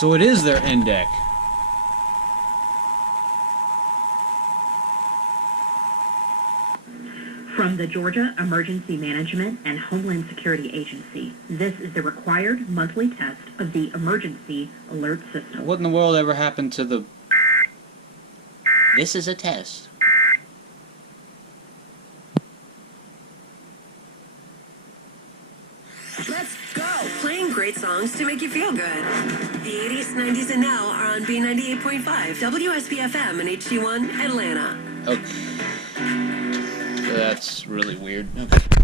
So it is their NDEC. From the Georgia Emergency Management and Homeland Security Agency, this is the required monthly test of the Emergency Alert System. What in the world ever happened to the... This is a test. Let's go! Playing great songs to make you feel good. The 80s, 90s, and now are on B98.5, WSB FM and HD1 Atlanta. Okay. That's really weird. Okay.